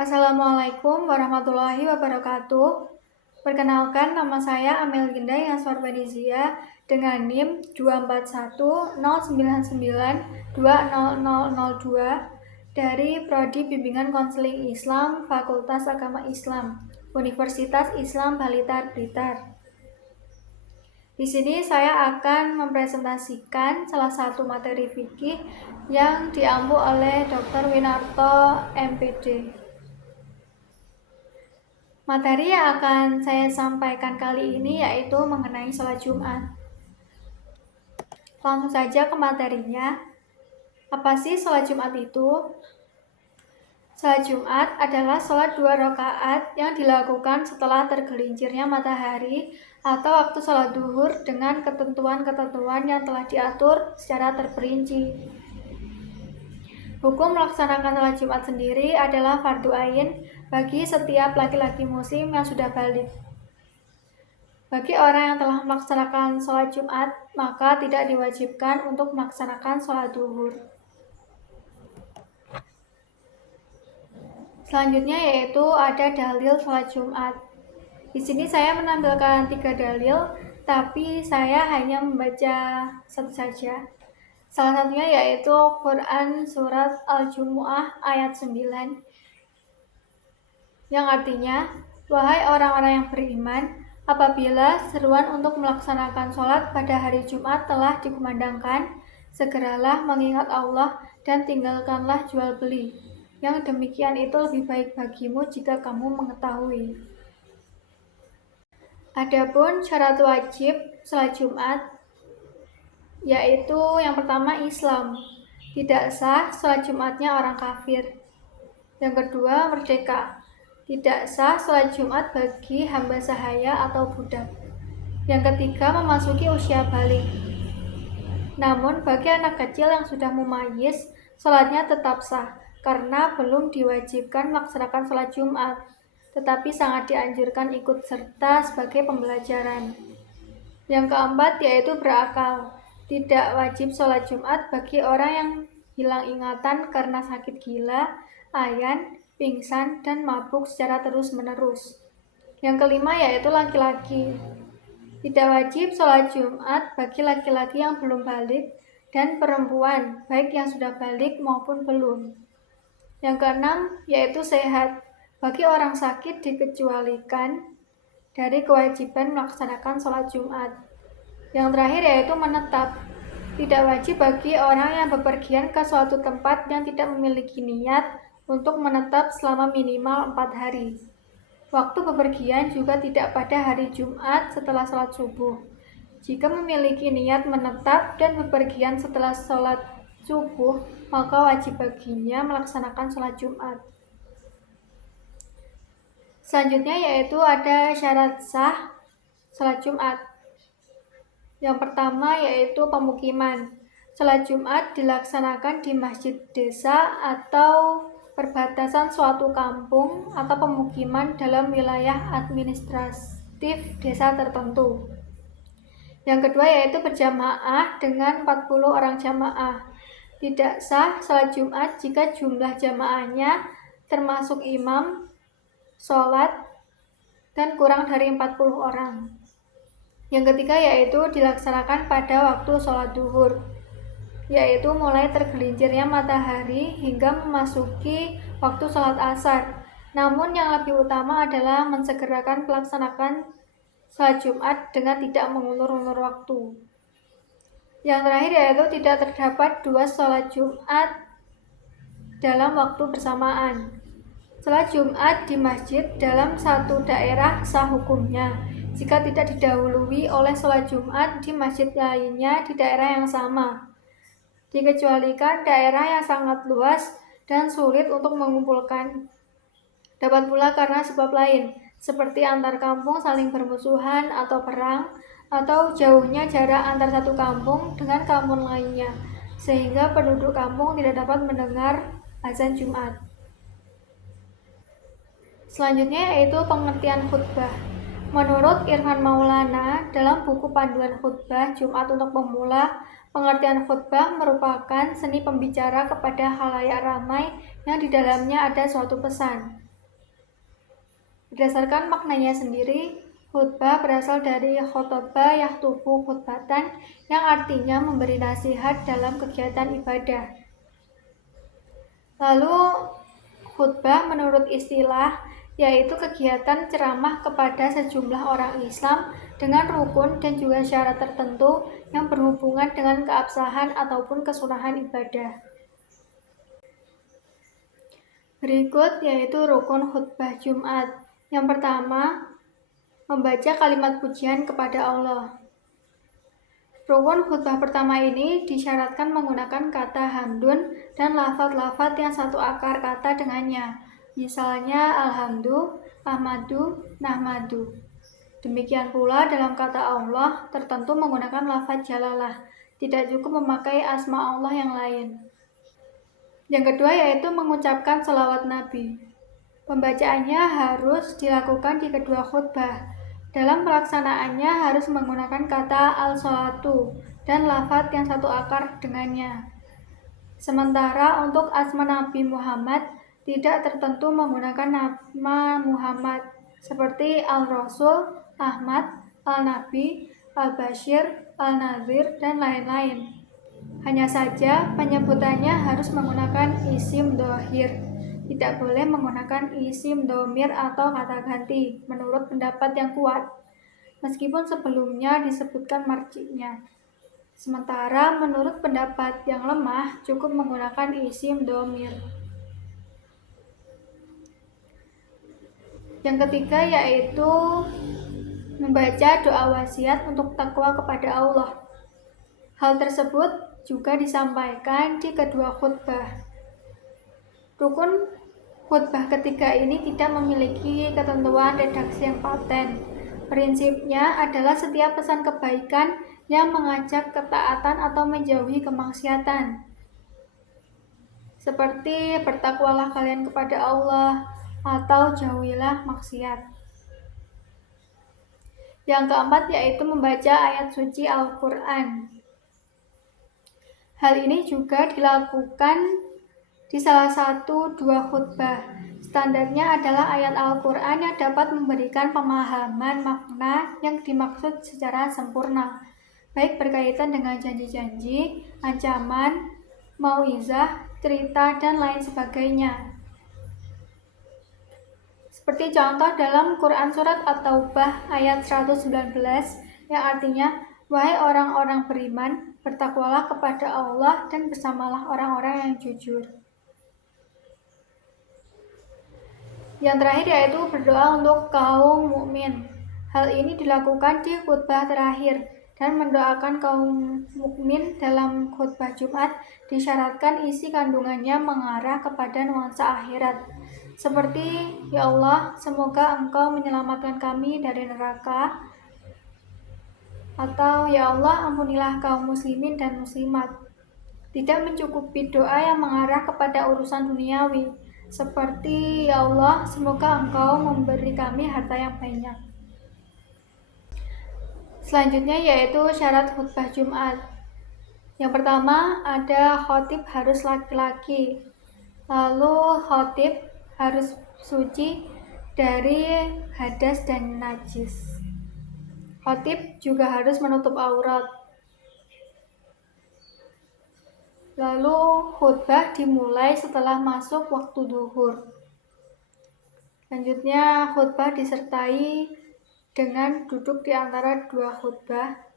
Assalamualaikum warahmatullahi wabarakatuh. Perkenalkan, nama saya Amelinda Yanswar Venezia dengan NIM 24109920002 dari Prodi Bimbingan Konseling Islam Fakultas Agama Islam, Universitas Islam Blitar Blitar. Di sini saya akan mempresentasikan salah satu materi fikih yang diampu oleh Dr. Winarto, MPD. Materi yang akan saya sampaikan kali ini yaitu mengenai sholat Jumat. Langsung saja ke materinya. Apa sih sholat Jumat itu? Sholat Jumat adalah sholat 2 rakaat yang dilakukan setelah tergelincirnya matahari atau waktu sholat duhur dengan ketentuan-ketentuan yang telah diatur secara terperinci. Hukum melaksanakan sholat Jumat sendiri adalah fardu ain bagi setiap laki-laki muslim yang sudah balik. Bagi orang yang telah melaksanakan sholat Jumat, maka tidak diwajibkan untuk melaksanakan sholat duhur. Selanjutnya yaitu ada dalil sholat Jumat. Di sini saya menampilkan 3 dalil, tapi saya hanya membaca satu saja. Salah satunya yaitu Quran Surat Al-Jumu'ah ayat 9, yang artinya, wahai orang-orang yang beriman, apabila seruan untuk melaksanakan sholat pada hari Jumat telah dikumandangkan, segeralah mengingat Allah dan tinggalkanlah jual beli. Yang demikian itu lebih baik bagimu jika kamu mengetahui. Adapun syarat wajib sholat Jumat, yaitu yang pertama Islam. Tidak sah sholat Jumatnya orang kafir. Yang kedua merdeka. Tidak sah sholat Jumat bagi hamba sahaya atau budak. Yang ketiga memasuki usia balik. Namun bagi anak kecil yang sudah mumayyiz, sholatnya tetap sah karena belum diwajibkan melaksanakan sholat Jumat, tetapi sangat dianjurkan ikut serta sebagai pembelajaran. Yang keempat yaitu berakal. Tidak wajib sholat Jumat bagi orang yang hilang ingatan karena sakit gila, ayan, pingsan, dan mabuk secara terus-menerus. Yang kelima yaitu laki-laki. Tidak wajib sholat Jumat bagi laki-laki yang belum balik dan perempuan, baik yang sudah balik maupun belum. Yang keenam yaitu sehat. Bagi orang sakit dikecualikan dari kewajiban melaksanakan sholat Jumat. Yang terakhir yaitu menetap. Tidak wajib bagi orang yang bepergian ke suatu tempat yang tidak memiliki niat untuk menetap selama minimal 4 hari. Waktu bepergian juga tidak pada hari Jumat setelah sholat subuh. Jika memiliki niat menetap dan bepergian setelah sholat subuh, maka wajib baginya melaksanakan sholat Jumat. Selanjutnya yaitu ada syarat sah sholat Jumat. Yang pertama yaitu pemukiman. Sholat Jumat dilaksanakan di masjid desa atau perbatasan suatu kampung atau pemukiman dalam wilayah administratif desa tertentu. Yang kedua yaitu berjamaah dengan 40 orang jamaah. Tidak sah sholat Jumat jika jumlah jamaahnya termasuk imam, sholat, dan kurang dari 40 orang. Yang ketiga yaitu dilaksanakan pada waktu sholat duhur, yaitu mulai tergelincirnya matahari hingga memasuki waktu sholat asar. Namun yang lebih utama adalah mensegerakan pelaksanaan sholat Jumat dengan tidak mengulur-ulur waktu. Yang terakhir yaitu tidak terdapat 2 sholat Jumat dalam waktu bersamaan. Sholat Jumat di masjid dalam satu daerah sah hukumnya jika tidak didahului oleh sholat Jumat di masjid lainnya di daerah yang sama. Dikecualikan daerah yang sangat luas dan sulit untuk mengumpulkan. Dapat pula karena sebab lain, seperti antar kampung saling bermusuhan atau perang, atau jauhnya jarak antar satu kampung dengan kampung lainnya, sehingga penduduk kampung tidak dapat mendengar azan Jumat. Selanjutnya yaitu pengertian khutbah. Menurut Irfan Maulana, dalam buku Panduan Khutbah Jumat untuk Pemula, pengertian khutbah merupakan seni pembicara kepada khalayak ramai yang di dalamnya ada suatu pesan. Berdasarkan maknanya sendiri, khutbah berasal dari khotbah yaktubu khutbatan yang artinya memberi nasihat dalam kegiatan ibadah. Lalu khutbah menurut istilah yaitu kegiatan ceramah kepada sejumlah orang Islam dengan rukun dan juga syarat tertentu yang berhubungan dengan keabsahan ataupun kesunahan ibadah. Berikut yaitu rukun khutbah Jumat. Yang pertama, membaca kalimat pujian kepada Allah. Rukun khutbah pertama ini disyaratkan menggunakan kata hamdun dan lafaz-lafaz yang satu akar kata dengannya. Misalnya alhamdu, ahmadu, nahmadu. Demikian pula dalam kata Allah tertentu menggunakan lafaz jalalah. Tidak cukup memakai asma Allah yang lain. Yang kedua yaitu mengucapkan salawat Nabi. Pembacaannya harus dilakukan di kedua khutbah. Dalam pelaksanaannya harus menggunakan kata al-sholatu dan lafaz yang satu akar dengannya. Sementara untuk asma Nabi Muhammad tidak tertentu menggunakan nama Muhammad seperti al-Rasul, Ahmad, al-Nabi, al-Bashir, al-Nazir, dan lain-lain. Hanya saja penyebutannya harus menggunakan isim dhohir. Tidak boleh menggunakan isim domir atau kata ganti, menurut pendapat yang kuat, meskipun sebelumnya disebutkan marji'nya. Sementara menurut pendapat yang lemah, cukup menggunakan isim domir. Yang ketiga yaitu membaca doa wasiat untuk takwa kepada Allah. Hal tersebut juga disampaikan di kedua khutbah. Rukun khutbah ketiga ini tidak memiliki ketentuan redaksi yang paten. Prinsipnya adalah setiap pesan kebaikan yang mengajak ketaatan atau menjauhi kemaksiatan. Seperti bertakwalah kalian kepada Allah atau jauhilah maksiat. Yang keempat yaitu membaca ayat suci Al-Quran. Hal ini juga dilakukan di salah satu dua khutbah. Standarnya adalah ayat Al-Quran yang dapat memberikan pemahaman makna yang dimaksud secara sempurna, baik berkaitan dengan janji-janji, ancaman, mauizah, cerita, dan lain sebagainya. Seperti contoh dalam Quran Surat At-Taubah ayat 119 yang artinya, wahai orang-orang beriman, bertakwalah kepada Allah dan bersamalah orang-orang yang jujur. Yang terakhir yaitu berdoa untuk kaum mukmin. Hal ini dilakukan di khutbah terakhir dan mendoakan kaum mukmin dalam khutbah Jumat disyaratkan isi kandungannya mengarah kepada nuansa akhirat. Seperti, ya Allah, semoga Engkau menyelamatkan kami dari neraka. Atau, ya Allah, ampunilah kaum muslimin dan muslimat. Tidak mencukupi doa yang mengarah kepada urusan duniawi. Seperti, ya Allah, semoga Engkau memberi kami harta yang banyak. Selanjutnya yaitu syarat khutbah Jumat. Yang pertama ada khotib harus laki-laki. Lalu khotib harus suci dari hadas dan najis. Khotib juga harus menutup aurat. Lalu khutbah dimulai setelah masuk waktu duhur. Selanjutnya khutbah disertai dengan duduk di antara dua khutbah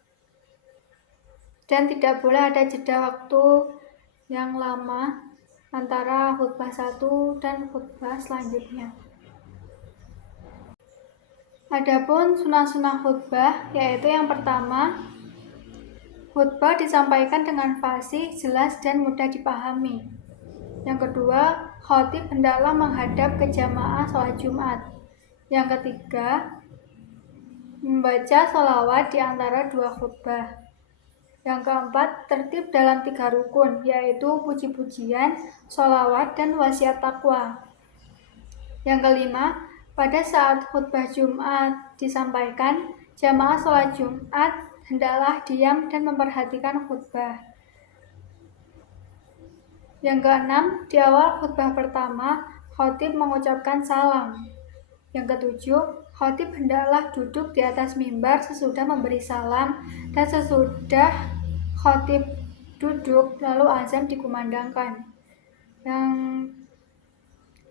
dan tidak boleh ada jeda waktu yang lama antara khutbah satu dan khutbah selanjutnya. Adapun sunah-sunah khutbah yaitu yang pertama, khutbah disampaikan dengan fasih, jelas, dan mudah dipahami. Yang kedua, khatib hendaklah menghadap ke jamaah sholat Jumat. Yang ketiga, membaca sholawat di antara dua khutbah. Yang keempat, tertib dalam 3 rukun, yaitu puji-pujian, sholawat, dan wasiat takwa. Yang kelima, pada saat khutbah Jumat disampaikan, jamaah sholat Jumat hendaklah diam dan memperhatikan khutbah. Yang keenam, di awal khutbah pertama, khatib mengucapkan salam. Yang ketujuh, khatib hendaklah duduk di atas mimbar sesudah memberi salam dan sesudah khatib duduk lalu azan dikumandangkan. Yang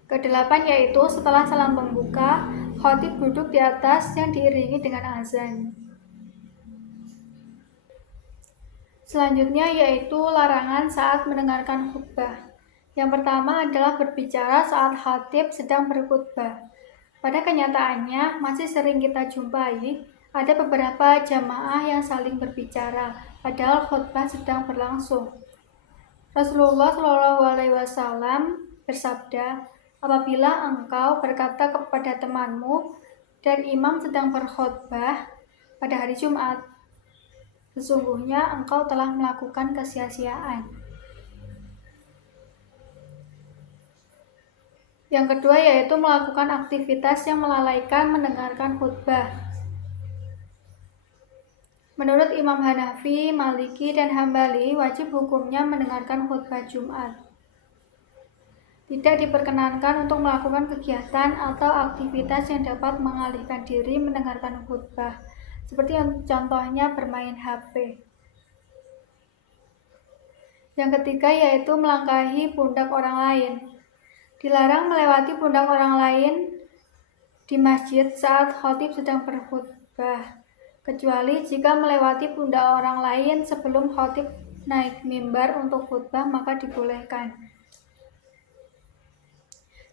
kedelapan yaitu setelah salam pembuka, khatib duduk di atas yang diiringi dengan azan. Selanjutnya yaitu larangan saat mendengarkan khutbah. Yang pertama adalah berbicara saat khatib sedang berkhutbah. Pada kenyataannya masih sering kita jumpai ada beberapa jamaah yang saling berbicara padahal khutbah sedang berlangsung. Rasulullah SAW bersabda, apabila engkau berkata kepada temanmu dan imam sedang berkhutbah pada hari Jumat, sesungguhnya engkau telah melakukan kesia-siaan. Yang kedua yaitu melakukan aktivitas yang melalaikan mendengarkan khutbah. Menurut Imam Hanafi, Maliki, dan Hambali, wajib hukumnya mendengarkan khutbah Jumat. Tidak diperkenankan untuk melakukan kegiatan atau aktivitas yang dapat mengalihkan diri mendengarkan khutbah, seperti contohnya bermain HP. Yang ketiga yaitu melangkahi pundak orang lain. Dilarang melewati pundak orang lain di masjid saat khatib sedang berkhutbah, kecuali jika melewati pundak orang lain sebelum khatib naik mimbar untuk khutbah maka dibolehkan.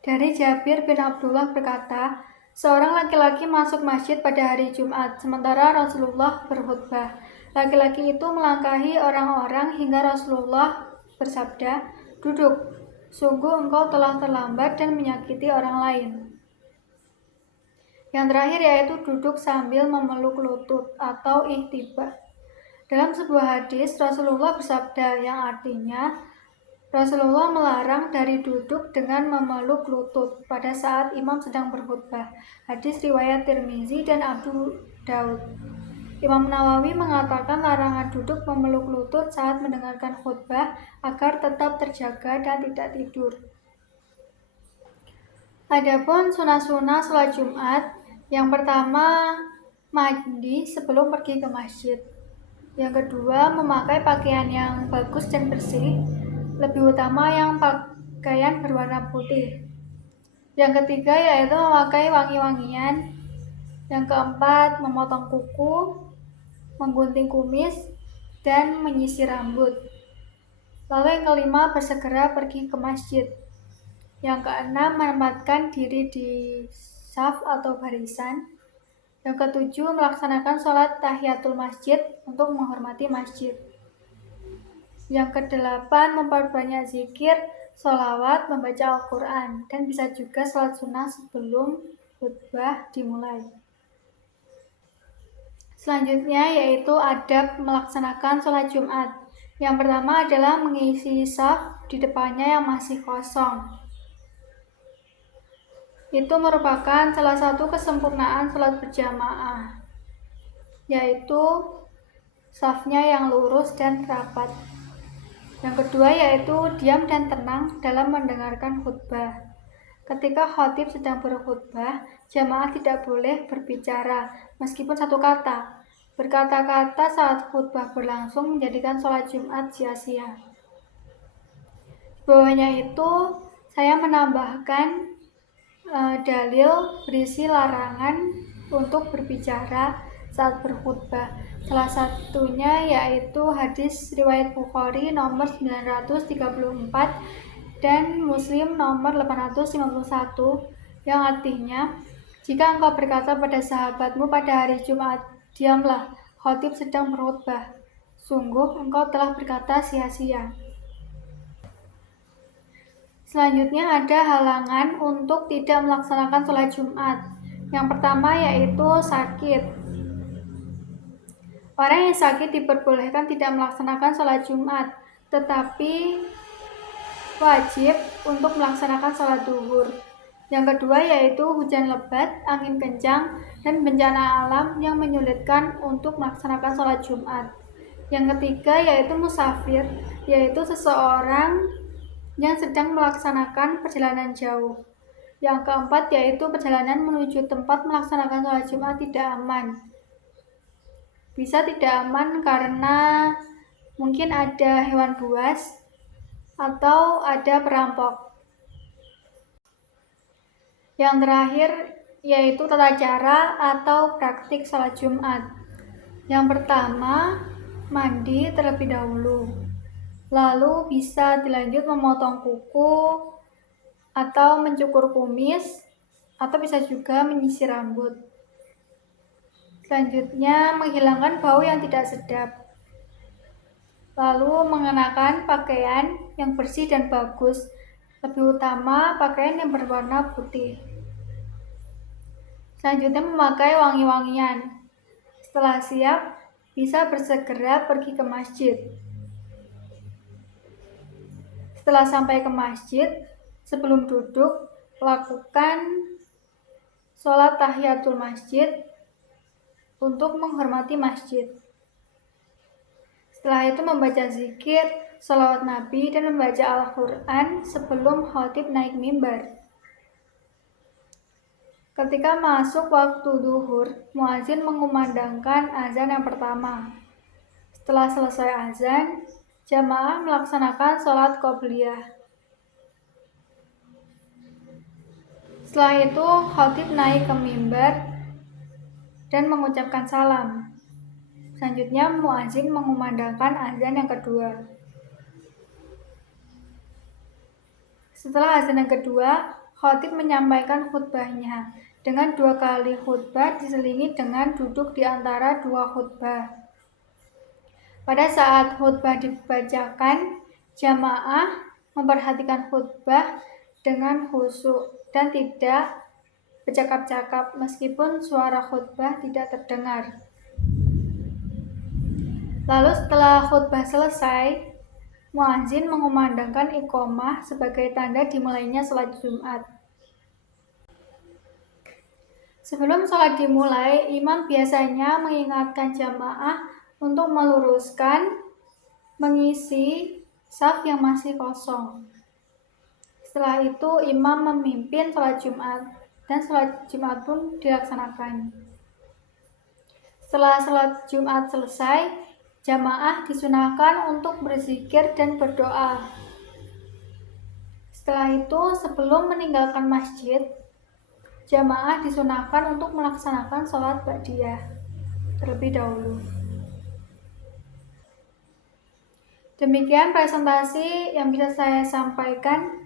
Dari Jabir bin Abdullah berkata, seorang laki-laki masuk masjid pada hari Jumat, sementara Rasulullah berkhutbah. Laki-laki itu melangkahi orang-orang hingga Rasulullah bersabda, duduk, sungguh engkau telah terlambat dan menyakiti orang lain. Yang terakhir yaitu duduk sambil memeluk lutut atau ihtiba. Dalam sebuah hadis, Rasulullah bersabda yang artinya, Rasulullah melarang dari duduk dengan memeluk lutut pada saat imam sedang berkhutbah. Hadis riwayat Tirmizi dan Abu Daud. Imam Nawawi mengatakan larangan duduk memeluk lutut saat mendengarkan khutbah agar tetap terjaga dan tidak tidur. Adapun sunah-sunah sholat Jumat, yang pertama mandi sebelum pergi ke masjid. Yang kedua memakai pakaian yang bagus dan bersih. Lebih utama yang pakaian berwarna putih. Yang ketiga yaitu memakai wangi-wangian. Yang keempat memotong kuku, menggunting kumis, dan menyisir rambut. Lalu yang kelima bersegera pergi ke masjid. Yang keenam menempatkan diri di saf atau barisan. Yang ketujuh melaksanakan sholat tahiyatul masjid untuk menghormati masjid. Yang kedelapan memperbanyak zikir, sholawat, membaca Al-Quran, dan bisa juga sholat sunnah sebelum khutbah dimulai. Selanjutnya yaitu adab melaksanakan sholat Jumat. Yang pertama adalah mengisi saf di depannya yang masih kosong. Itu merupakan salah satu kesempurnaan sholat berjamaah, yaitu safnya yang lurus dan rapat. Yang kedua yaitu diam dan tenang dalam mendengarkan khutbah. Ketika khatib sedang berkhutbah, jamaah tidak boleh berbicara meskipun satu kata. Berkata-kata saat khutbah berlangsung menjadikan sholat Jumat sia-sia. Di bawahnya itu saya menambahkan dalil berisi larangan untuk berbicara saat berkhutbah. Salah satunya yaitu hadis riwayat Bukhari nomor 934 dan Muslim nomor 851 yang artinya, jika engkau berkata pada sahabatmu pada hari Jumat, diamlah, khatib sedang berkhutbah, sungguh engkau telah berkata sia-sia. Selanjutnya ada halangan untuk tidak melaksanakan sholat Jumat. Yang pertama yaitu sakit. Orang yang sakit diperbolehkan tidak melaksanakan sholat Jumat, tetapi wajib untuk melaksanakan sholat duhur. Yang kedua yaitu hujan lebat, angin kencang, dan bencana alam yang menyulitkan untuk melaksanakan sholat Jumat. Yang ketiga yaitu musafir, yaitu seseorang yang sedang melaksanakan perjalanan jauh. Yang keempat yaitu perjalanan menuju tempat melaksanakan sholat Jumat tidak aman. Bisa tidak aman karena mungkin ada hewan buas atau ada perampok. Yang terakhir yaitu tata cara atau praktik sholat Jumat. Yang pertama, mandi terlebih dahulu. Lalu bisa dilanjut memotong kuku atau mencukur kumis atau bisa juga menyisir rambut. Selanjutnya, menghilangkan bau yang tidak sedap. Lalu mengenakan pakaian yang bersih dan bagus, lebih utama pakaian yang berwarna putih. Selanjutnya memakai wangi-wangian. Setelah siap, bisa bersegera pergi ke masjid. Setelah sampai ke masjid, sebelum duduk, lakukan sholat tahiyatul masjid untuk menghormati masjid. Setelah itu membaca zikir, sholawat Nabi, dan membaca Al-Quran sebelum khatib naik mimbar. Ketika masuk waktu duhur, muazin mengumandangkan azan yang pertama. Setelah selesai azan, jamaah melaksanakan sholat qobliyah. Setelah itu, khatib naik ke mimbar dan mengucapkan salam. Selanjutnya, muazin mengumandangkan azan yang kedua. Setelah azan yang kedua, khatib menyampaikan khutbahnya dengan 2 kali khutbah diselingi dengan duduk di antara 2 khutbah. Pada saat khutbah dibacakan, jamaah memperhatikan khutbah dengan khusyuk dan tidak bercakap-cakap meskipun suara khutbah tidak terdengar. Lalu setelah khutbah selesai, muazin mengumandangkan iqomah sebagai tanda dimulainya sholat Jumat. Sebelum sholat dimulai, imam biasanya mengingatkan jamaah untuk meluruskan, mengisi saf yang masih kosong. Setelah itu, imam memimpin sholat Jumat, dan sholat Jumat pun dilaksanakan. Setelah sholat Jumat selesai, jamaah disunahkan untuk berzikir dan berdoa. Setelah itu, sebelum meninggalkan masjid, jamaah disunahkan untuk melaksanakan sholat ba'diyah terlebih dahulu. Demikian presentasi yang bisa saya sampaikan.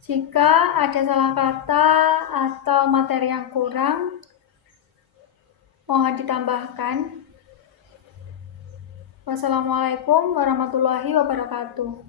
Jika ada salah kata atau materi yang kurang, mohon ditambahkan. Wassalamualaikum warahmatullahi wabarakatuh.